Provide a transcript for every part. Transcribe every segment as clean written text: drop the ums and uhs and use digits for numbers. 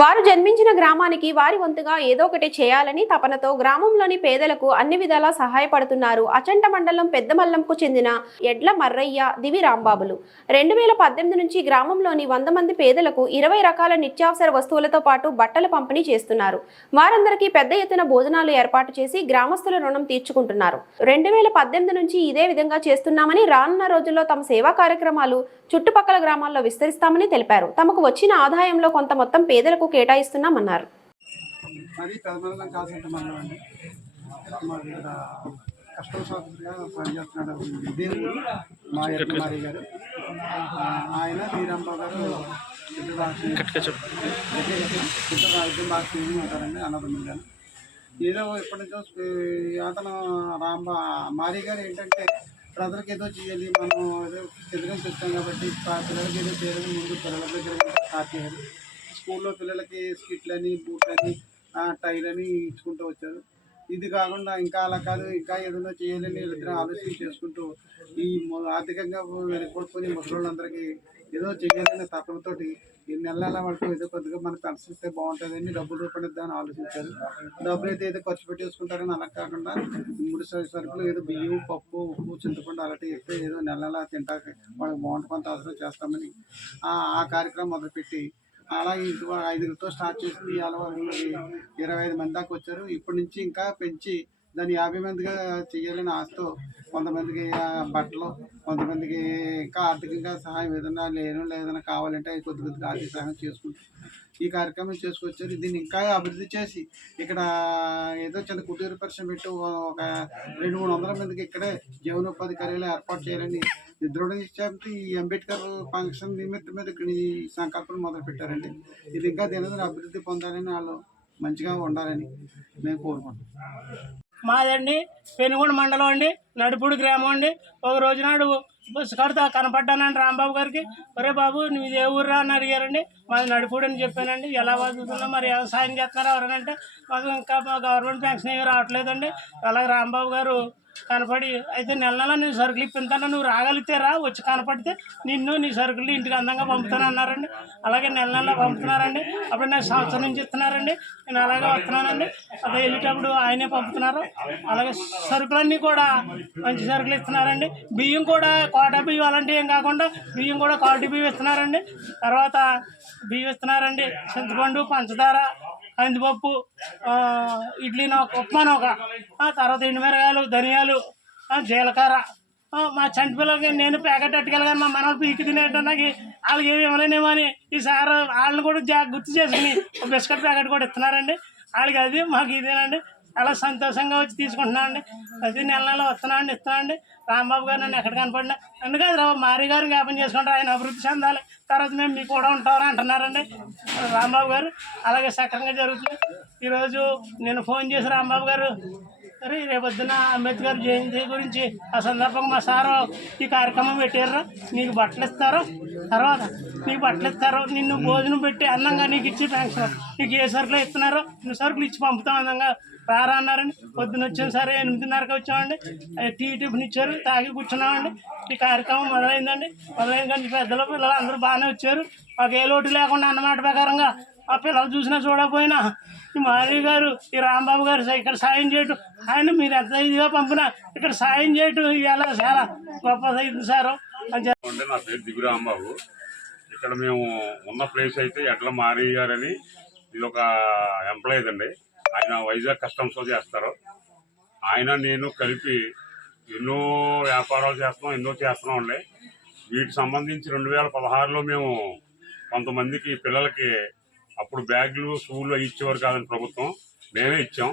వారు జన్మించిన గ్రామానికి వారి వంతుగా ఏదో ఒకటి చేయాలని తపనతో గ్రామంలోని పేదలకు అన్ని విధాలా సహాయపడుతున్నారు. అచంట మండలం పెద్దమల్లంకు చెందిన ఎడ్ల మర్రయ్య, దివి రాంబాబులు 2018 నుంచి గ్రామంలోని 100 మంది పేదలకు 20 రకాల నిత్యావసర వస్తువులతో పాటు బట్టలు పంపిణీ చేస్తున్నారు. వారందరికీ పెద్ద ఎత్తున భోజనాలు ఏర్పాటు చేసి గ్రామస్తుల రుణం తీర్చుకుంటున్నారు. 2018 నుంచి ఇదే విధంగా చేస్తున్నామని, రానున్న రోజుల్లో తమ సేవా కార్యక్రమాలు చుట్టుపక్కల గ్రామాల్లో విస్తరిస్తామని తెలిపారు. తమకు వచ్చిన ఆదాయంలో కొంత మొత్తం పేదలకు కేటాయిస్తున్నామన్నారు. ఆయన శ్రీరాంబాబు గారు ఉంటారండి అన్నదమ్ములు గారు. ఏదో ఇప్పటి నుంచో అతను మారి గారు ఏంటంటే ప్రజలకు ఏదో చేయాలి, మనం ఏదో తెలుగు చెప్తాం కాబట్టి పిల్లలకి ఏదో చేయాలని ముందు పిల్లల దగ్గర స్టార్ట్ చేయాలి. స్కూల్లో పిల్లలకి స్కిట్లని, బూట్లని, టైలని ఇచ్చుకుంటూ వచ్చారు. ఇది కాకుండా ఇంకా అలా కాదు, ఇంకా ఏదైనా చేయాలని వీళ్ళిద్దరూ ఆలోచన చేసుకుంటూ ఈ ఆర్థికంగా వెళ్ళిపోతున్న ముసలోళ్ళందరికీ ఏదో చేయాలనే తపనతోటి ఈ నెల వాళ్ళకి ఏదో కొద్దిగా మనకు పరిస్థితి బాగుంటుందని డబ్బులు రూపొందిద్దామని ఆలోచించారు. డబ్బులు అయితే ఏదో ఖర్చు పెట్టేసుకుంటారని అలా కాకుండా ముడి సరుకులు ఏదో బియ్యం, పప్పు, ఉప్పు, చింతపండు అలాంటివి ఇస్తే ఏదో నెల తింటాక వాళ్ళకి బాగుంటుంది, కొంత అవసరం చేస్తామని ఆ కార్యక్రమం మొదలుపెట్టి అలా 5తో స్టార్ట్ చేసింది. ఇవాళ 25 మంది దాకా వచ్చారు. ఇప్పటి నుంచి ఇంకా పెంచి దాన్ని 50 మందిగా చేయాలని ఆశతో కొంతమందికి బట్టలు, కొంతమందికి ఇంకా ఆర్థికంగా సహాయం ఏదైనా లేదన్నా కావాలంటే కొద్ది కొద్దిగా ఆర్థిక సహాయం చేసుకుంటూ ఈ కార్యక్రమం చేసుకొచ్చారు. దీన్ని ఇంకా అభివృద్ధి చేసి ఇక్కడ ఏదో చిన్న కుటీర పరిశ్రమ పెట్టి ఒక 200-300 మందికి ఇక్కడే జీవనోపాధి కార్యాలు ఏర్పాటు చేయాలని దృఢ నిశ్చయంతో ఈ అంబేద్కర్ ఫంక్షన్ నిమిత్తం మీద ఇక్కడ ఈ సంకల్పం మొదలు పెట్టారండి. ఇది ఇంకా దినదిన అభివృద్ధి పొందాలని, వాళ్ళు మంచిగా ఉండాలని మేము కోరుకుంటున్నాం. మాదండి పెనుగొండ మండలం అండి, నడుపూడి గ్రామం అండి. ఒక రోజు నాడు బస్సు కడతా కనపడ్డానండి రాంబాబు గారికి. ఒరే బాబు నువ్వు ఏ ఊర్రా అని అడిగారండి. మాది నడుపూడి అని చెప్పానండి. ఎలా బతుకుతున్నా మరి వ్యవసాయం చేస్తున్నారా ఎవరనంటే మాకు ఇంకా మా గవర్నమెంట్ పెన్షన్ ఏమీ రావట్లేదండి. అలాగే రాంబాబు గారు కనపడి అయితే నెల నేను సరుకులు ఇప్పింతాను, నువ్వు రాగలిగితే రా, వచ్చి కనపడితే నిన్ను నీ సరుకులు ఇంటికి అందంగా పంపుతాను అన్నారండి. అలాగే నెల పంపుతున్నారండి. అప్పుడు నాకు సంవత్సరం నుంచి ఇస్తున్నారండి. నేను అలాగే వస్తున్నానండి. అదే వెళ్ళేటప్పుడు ఆయనే పంపుతున్నారు. అలాగే సరుకులన్నీ కూడా మంచి సరుకులు ఇస్తున్నారండి. బియ్యం కూడా కోటా బియ్యం అలాంటివి ఏం కాకుండా బియ్యం కూడా క్వాలిటీ బియ్యం ఇస్తున్నారండి. తర్వాత బియ్యం ఇస్తున్నారండి, చింతపండు, పంచదార, కందిపప్పు, ఇడ్లీ నౌక, ఉప్మా నౌక, తర్వాత ఎండుమిరగాయలు, ధనియాలు, జీలకర్ర. మా చంటి పిల్లలకి నేను ప్యాకెట్ అట్టుకెళ్ళగానే మా మనలు పీకి తినేట నాకు వాళ్ళకి ఏమి ఇవ్వలేనేమో అని ఈసారి వాళ్ళని కూడా గుర్తు చేసుకుని బిస్కెట్ ప్యాకెట్ కూడా ఇస్తున్నారండి. వాళ్ళకి అది మాకు ఇదేనండి. చాలా సంతోషంగా వచ్చి తీసుకుంటున్నామండి. ప్రతి నెల వస్తున్నామండి, ఇస్తున్నామండి. రాంబాబు గారు నన్ను ఎక్కడ కనపడినా ఎందుకంటే మారి గారు జ్ఞాపం చేసుకుంటారు, ఆయన అభివృద్ధి చెందాలి, తర్వాత మేము మీకు కూడా ఉంటామని అంటున్నారండి రాంబాబు గారు. అలాగే సక్రంగా జరుగుతుంది. ఈరోజు నేను ఫోన్ చేసి రాంబాబు గారు మరి రేపొద్దున అంబేద్కర్ జయంతి గురించి ఆ సందర్భంగా మా సారు ఈ కార్యక్రమం పెట్టారు, నీకు బట్టలు ఇస్తారు, తర్వాత నీకు బట్టలు ఇస్తారు, నిన్ను భోజనం పెట్టి అందంగా నీకు ఇచ్చి పెన్షన్, నీకు ఏ సరుకులు ఇస్తున్నారో నువ్వు సరుకులు ఇచ్చి పంపుతాం అందంగా రారా అన్నారండి. పొద్దున వచ్చాం, సరే 8:30కి వచ్చామండి. టిఫిన్ ఇచ్చారు, తాగి కూర్చున్నామండి. ఈ కార్యక్రమం మొదలైందండి. మొదలైన కానీ పెద్దలు పిల్లలు అందరూ బాగానే వచ్చారు. మాకు ఏ లోటు లేకుండా అన్నమాట ప్రకారంగా ఆ పిల్లలు చూసినా చూడకపోయినా ఈ మాధవి గారు, ఈ రాంబాబు గారు ఇక్కడ సాయం చేయటం, ఆయన మీరు ఎంత ఇదిగా పంపినా ఇక్కడ సాయం చేయటం ఇవాళ చాలా గొప్ప అయింది సార్ అని చెప్పండి. నా పేరు దిగు రాంబాబు. ఇక్కడ మేము ఉన్న ప్లేస్ అయితే ఎడ్ల మారి గారని, ఇది ఒక ఎంప్లాయీస్ అండి. ఆయన వైజాగ్ కస్టమ్స్లో చేస్తారు. ఆయన నేను కలిపి ఎన్నో వ్యాపారాలు చేస్తున్నాం, ఎన్నో చేస్తున్నాం అండి. వీటికి సంబంధించి 2016లో మేము కొంతమందికి పిల్లలకి అప్పుడు బ్యాగులు, షూలు అవి ఇచ్చేవారు కాదని ప్రభుత్వం, మేమే ఇచ్చాం.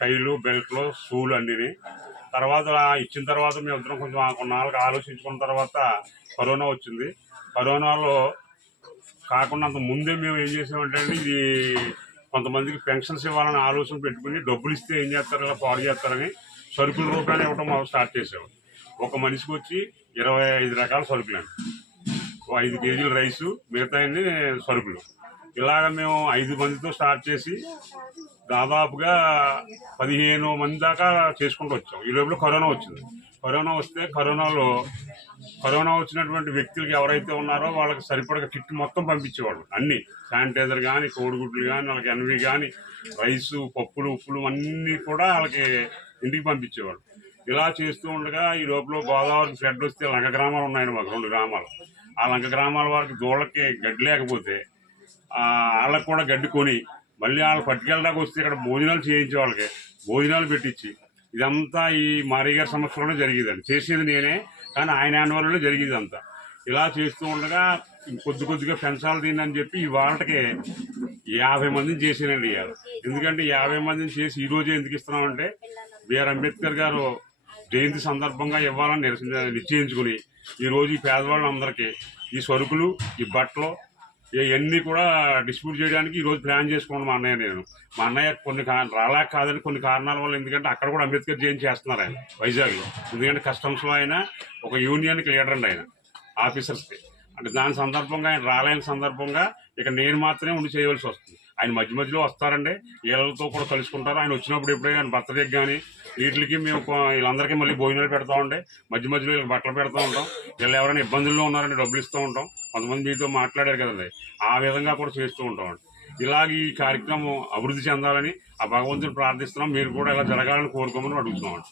టైలు, బెల్ట్లు, షూలు అన్నీ. తర్వాత ఇచ్చిన తర్వాత మేము ఇద్దరం కొంచెం కొన్నాళ్ళకి ఆలోచించుకున్న తర్వాత కరోనా వచ్చింది. కరోనాలో కాకుండా అంత ముందే మేము ఏం చేసామంటే ఇది కొంతమందికి పెన్షన్స్ ఇవ్వాలని ఆలోచన పెట్టుకుని డబ్బులు ఇస్తే ఏం చేస్తారు, ఇలా పాడు చేస్తారని సరుకుల రూపాయలు ఇవ్వడం మనం స్టార్ట్ చేసాము. ఒక మనిషికి వచ్చి 25 రకాల సరుకులండి, 5 కేజీల రైసు, మిగతా సరుకులు. ఇలాగ మేము 5 మందితో స్టార్ట్ చేసి దాదాపుగా 15 మంది దాకా చేసుకుంటూ వచ్చాం. ఈ లోపల కరోనా వచ్చింది. కరోనా వస్తే కరోనా వచ్చినటువంటి వ్యక్తులకి ఎవరైతే ఉన్నారో వాళ్ళకి సరిపడగా కిట్ మొత్తం పంపించేవాళ్ళు. అన్ని శానిటైజర్ కానీ, కోడిగుడ్లు కానీ, వాళ్ళకి ఎన్వి కానీ, రైసు, పప్పులు, ఉప్పులు అన్నీ కూడా వాళ్ళకి ఇంటికి పంపించేవాళ్ళు. ఇలా చేస్తూ ఉండగా ఈ లోపల గోదావరికి ఫ్లడ్ వస్తే లంక గ్రామాలు ఉన్నాయండి మాకు, 2 గ్రామాలు. ఆ లంక గ్రామాల వారికి దూళ్ళకి గడ్డి లేకపోతే వాళ్ళకి కూడా గడ్డి కొని మళ్ళీ వాళ్ళు పట్టుకెళ్ళడానికి వస్తే ఇక్కడ భోజనాలు చేయించే వాళ్ళకి భోజనాలు పెట్టించి ఇదంతా ఈ మారీ గారి సమక్షంలోనే జరిగేదండి. చేసేది నేనే, కానీ ఆయన యాన్యువల్లో జరిగేది అంతా. ఇలా చేస్తూ ఉండగా కొద్దిగా పెంచాలి దీన్ని అని చెప్పి ఇవాళకి 50 మందిని చేసానండి ఇవాళ. ఎందుకంటే 50 మందిని చేసి ఈరోజు ఎందుకు ఇస్తున్నామంటే బిఆర్ అంబేద్కర్ గారు జయంతి సందర్భంగా ఇవ్వాలని నిశ్చయించుకుని ఈరోజు ఈ పేదవాళ్ళందరికీ ఈ సరుకులు, ఈ బట్టలు ఇవన్నీ కూడా డిస్ట్రిబ్యూట్ చేయడానికి ఈరోజు ప్లాన్ చేసుకున్నాను మా అన్నయ్య నేను. మా అన్నయ్య కొన్ని రాలేక కాదని కొన్ని కారణాల వల్ల, ఎందుకంటే అక్కడ కూడా అంబేద్కర్ జయంతి చేస్తున్నారు ఆయన వైజాగ్లో. ఎందుకంటే కస్టమ్స్లో ఆయన ఒక యూనియన్కి లీడర్ అండి ఆయన, ఆఫీసర్స్కి. అంటే దాని సందర్భంగా ఆయన రాలేని సందర్భంగా ఇక నేను మాత్రమే ఉండి చేయవలసి వస్తుంది. ఆయన మధ్యలో వస్తారండి, వీళ్ళతో కూడా కలుసుకుంటారు. ఆయన వచ్చినప్పుడు ఎప్పుడైనా బర్త్డేకి కానీ వీటికి మేము వీళ్ళందరికీ మళ్ళీ భోజనాలు పెడతా ఉండే, మధ్యలో వీళ్ళకి బట్టలు పెడతా ఉంటాం. వీళ్ళు ఎవరైనా ఇబ్బందుల్లో ఉన్నారని డబ్బులు ఇస్తూ ఉంటాం. కొంతమంది మీతో మాట్లాడారు కదండి, ఆ విధంగా కూడా చేస్తూ ఉంటామండి. ఇలాగ ఈ కార్యక్రమం అభివృద్ధి చెందాలని ఆ భగవంతుని ప్రార్థిస్తున్నాం. మీరు కూడా ఇలా జరగాలని కోరుకోమని అడుగుతున్నామండి.